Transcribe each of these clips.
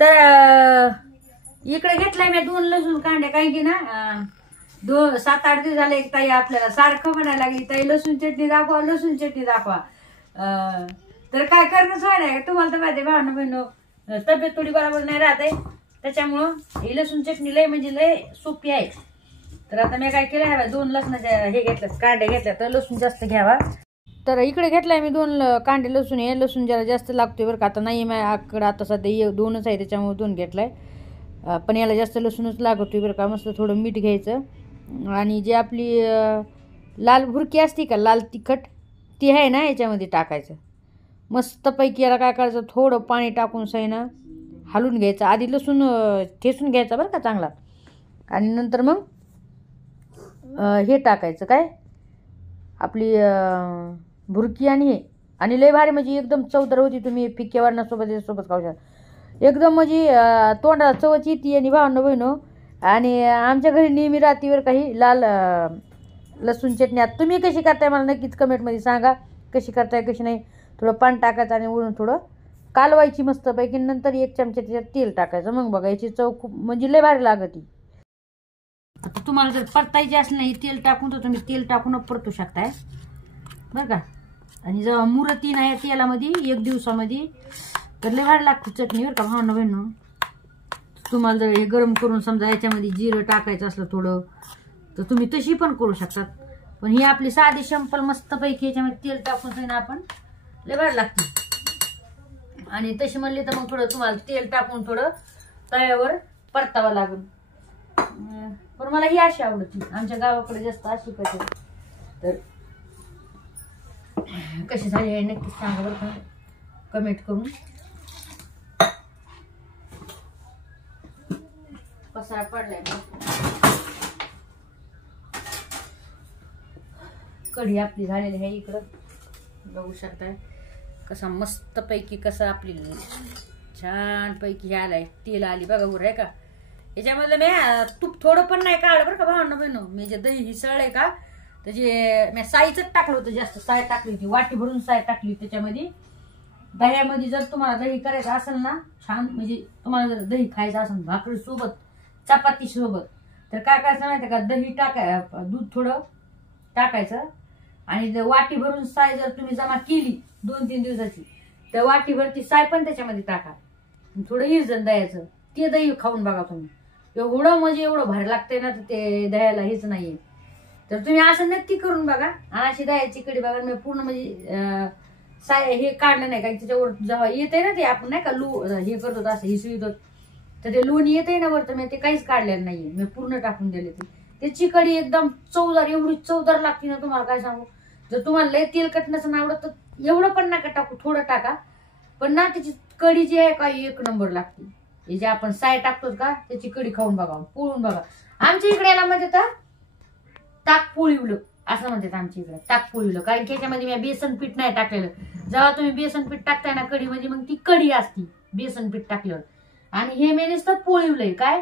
तर इकडे घेतलाय मी 2 लसूण कांडे, काय की ना 7-8 दिवस झाले एक ताई आपल्याला सारखं म्हणायला लागली, ताई लसूण चटणी दाखवा, लसूण चटणी दाखवा. तर काय करणंच व्हाय नाही. तुम्हाला तर माहिती भावना बहिण तब्येत थोडी बरोबर नाही राहते, त्याच्यामुळं ही लसूण चटणी लय म्हणजे लय सोपी आहे. तर आता मी काय केलं, 2 लसणाच्या हे घेतल्यात कांडे घेतल्या, तर लसूण जास्त घ्यावा. तर इकडे घेतलाय मी 2 कांडे लसूण. हे लसूण जरा जास्त लागतोय बरं का. आता नाही माझ्याकडे आता सध्या 2च आहे, त्याच्यामुळे 2 घेतलाय. पण याला जास्त लसूणच लागतोय बरं का. मस्त थोडं मीठ घ्यायचं आणि जी आपली लाल भुरकी असते का लाल तिखट, ती आहे ना याच्यामध्ये टाकायचं. मस्तपैकी याला काय करायचं, थोडं पाणी टाकून सैना हलवून घ्यायचं. आधी लसूण ठेसून घ्यायचा बरं का चांगला, आणि नंतर मग हे टाकायचं काय आपली भुरकी आणि हे. आणि लय भारी म्हणजे एकदम चवदार होती. तुम्ही फिक्या वरणासोबत यासोबत खाऊ शकता. एकदम म्हणजे तोंडाला चवच येते. आणि भावना बहिणो, आणि आमच्या घरी नेहमी रात्रीवर काही लाल लसूण चटणी. आता तुम्ही कशी करताय मला नक्कीच कमेंटमध्ये सांगा, कशी करताय कशी नाही. थोडं पाणी टाकायचं आणि वरून थोडं कालवायची मस्तपैकी, नंतर 1 चमचा त्याच्यात तेल टाकायचं. मग बघा याची चव खूप म्हणजे लय भारी लागते. आता तुम्हाला जर परतायची असली नाही तेल टाकून, तर तुम्ही तेल टाकून परतू शकताय बरं का. आणि जेव्हा मुरती नाही तेलामध्ये 1 दिवसामध्ये, तर लय भारी लागते चटणी बरं का भावना बहिणो. तुम्हाला जर हे गरम करून समजा याच्यामध्ये जिरं टाकायचं असलं थोडं, तर तुम्ही तशी पण करू शकतात. पण ही आपली साधी सिंपल मस्तपैकी याच्यामध्ये तेल टाकून आपण लय भारी लागते. आणि तशी म्हणली तर मग थोडं तुम्हाला तेल टाकून थोडं तव्यावर परतावं लागेल. पण मला ही अशी आवडते, आमच्या गावाकडे जास्त अशी करते. तर कशी झाली आहे नक्कीच सांगा बरं का कमेंट करून. पसारा पडलाय, कढी आपली झालेली आहे. इकडं बघू शकताय कसा मस्त पैकी कसा आपली छान पैकी आलाय, तेल आली बघा वर आहे का. याच्यामधलं मी तूप थोडं पण नाही काढलं बरं का भावना बहिणो. मी जे दही हिसळ आहे का त्याचे मी साईच टाकलं होतं, जास्त साय टाकली होती, वाटी भरून साय टाकली होती त्याच्यामध्ये. दह्यामध्ये जर तुम्हाला दही करायचं असेल ना छान, म्हणजे तुम्हाला जर दही खायचं असेल भाकरी सोबत चपाती सोबत, तर काय करायचं माहिती का, दही दूध थोडं टाकायचं. आणि वाटी भरून साय जर तुम्ही जमा केली 2-3 दिवसाची, तर वाटीभरती साय पण त्याच्यामध्ये टाका, थोडं इरजण द्यायचं. ते दही खाऊन बघा तुम्ही, एवढं म्हणजे एवढं भारी लागतंय ना, तर ते दह्याला हेच नाहीये. तर तुम्ही असं नक्की करून बघा. आणि अशी दह्याची कढी बघा. मी पूर्ण म्हणजे साय हे काढलं नाही का, त्याच्यावर जेव्हा येते ना ते आपण नाही का हे करतो असं हिसवितो, तर ते लोणी येते ना वर, तर मी ते काहीच काढलेलं नाहीये, मी पूर्ण टाकून दिले. त्याची कढी एकदम चवदार, एवढी चवदार लागते ना तुम्हाला काय सांगू. जर तुम्हाला लय तेलकट नसं आवडत तर एवढं पण नका टाकू, थोडं टाका. पण ना त्याची कढी जी आहे का 1 नंबर लागते. हे जे आपण साय टाकतो का त्याची कढी खाऊन बघा, पोळून बघा. आमच्या इकडे याला म्हणतात ताक पोळीवलं असं म्हणतात आमच्या इकडे, ताक पोळीवलं. कारण की याच्यामध्ये मी बेसन पीठ नाही टाकलेलं. जेव्हा तुम्ही बेसन पीठ टाकताय ना कढीमध्ये, मग ती कढी असती बेसन पीठ टाकल्यावर. आणि हे मी नुसतं पोळीवलंय, काय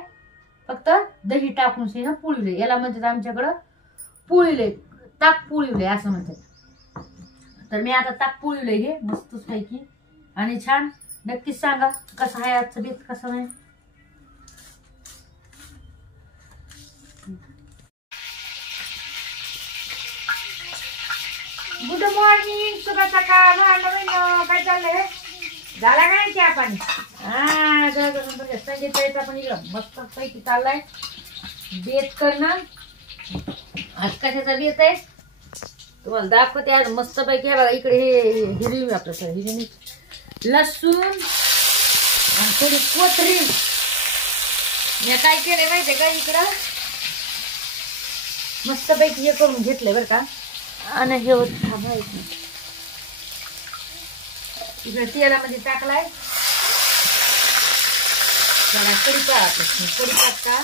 फक्त दही टाकून ना पोळीवलंय. याला म्हणतात आमच्याकडं पोळीवलंय, ताक पोळीवलंय असं म्हणतात. तर मी आता ताक पोळीवलंय हे मस्तच पैकी. आणि छान नक्कीच सांगा कसं आहे आजचं बेत, कसं नाही. गुड मॉर्निंग, शुभ सकाळ भावना. काय चाललंय, झाला काय चहा पाणी? संगीताचा पण इकडं मस्त पैकी चाललाय बेत करणं. आज कशाचा बेत आहे तुम्हाला दाखवते. आज मस्त पैकी बघा इकडे हे हिरवी आपलं सर हिरवी लसूण आणि थोडी कोथिंबीर मी काय केलंय माहितीये का, इकडं मस्त पैकी हे करून घेतलंय बरं का. आणि हे इकडे तेलामध्ये टाकलाय जरा कढीपत्ता,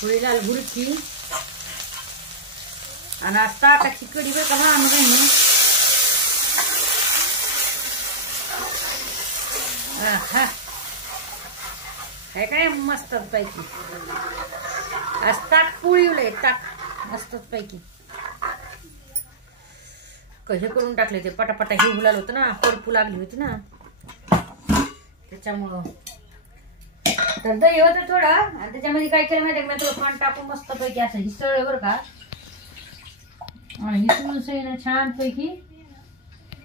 थोडी लाल भुरकी आणि आज ताटाची कढी बरं का म्हणून. हे काय मस्तच पैकी आज ताक पोळीवलंय, ताक मस्तच पैकी. कसे करून टाकले ते पटापटा हे हुलाल होतं ना, पडपू लागली होती ना, त्याच्यामुळं तर दही होतं थोडं आणि त्याच्यामध्ये काय केलं माहिती का मी थोडं पाणी टाकून मस्त पैकी असं हिसळलं बरं का आणि हिसळून सईनं छान पैकी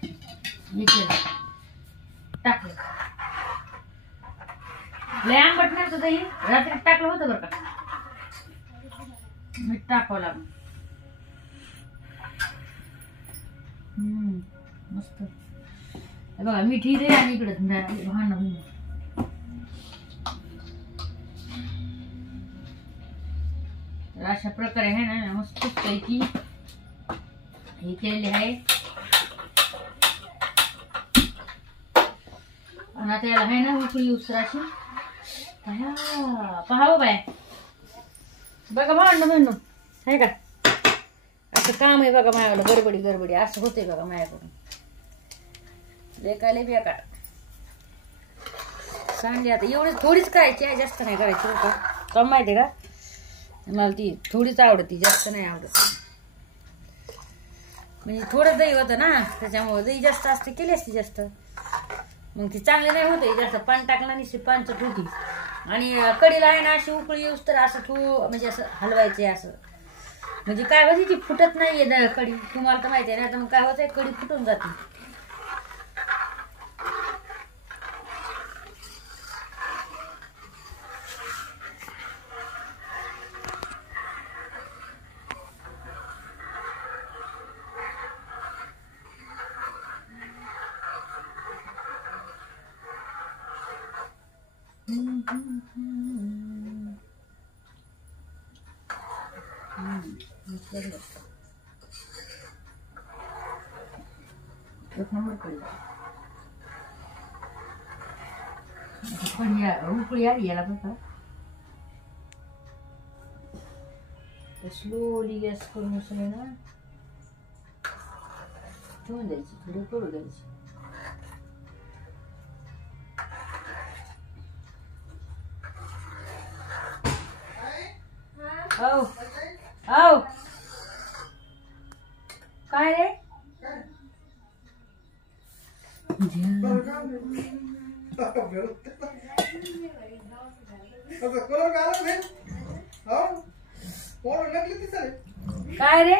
हे केलं टाकलं लय आंबट नव्हतं दही रात्री टाकलं होतं बरं का मीठ टाकावं लागलं मस्त बघा मिठी दे आणि इकडे भांडण तर अशा प्रकारे आहे ना मस्त पैकी हे केलेले आहे आणि आता याला आहे ना उकळी उसराशी पहा बाय बघा भांडण म्हणून आहे का असं काम आहे बघा माझ्याकडं गडबडी असं होतंय बघा माझ्याकडून बेकाले बेकार सांगली आता एवढी थोडीच करायची आहे जास्त नाही करायची बरं का कम माहिती का मला ती थोडीच आवडती जास्त नाही आवडत म्हणजे थोडं दही होतं ना त्याच्यामुळे दही जास्त असते केली असते जास्त मग ती चांगली नाही होते जास्त पाणी टाकलं नाही पानचट होती आणि कढीला आहे ना अशी उकळी येऊस तर असं म्हणजे असं हलवायचे असं म्हणजे काय होती ती फुटत नाहीये कढी तुम्हाला तर माहिती आहे ना तर मग काय होतंय कढी फुटून जाते उकळी आली याला बघा स्लोली गॅस करून उसळे ना ठेवून द्यायची थोडी करू द्यायची औ औ काय रे काय रे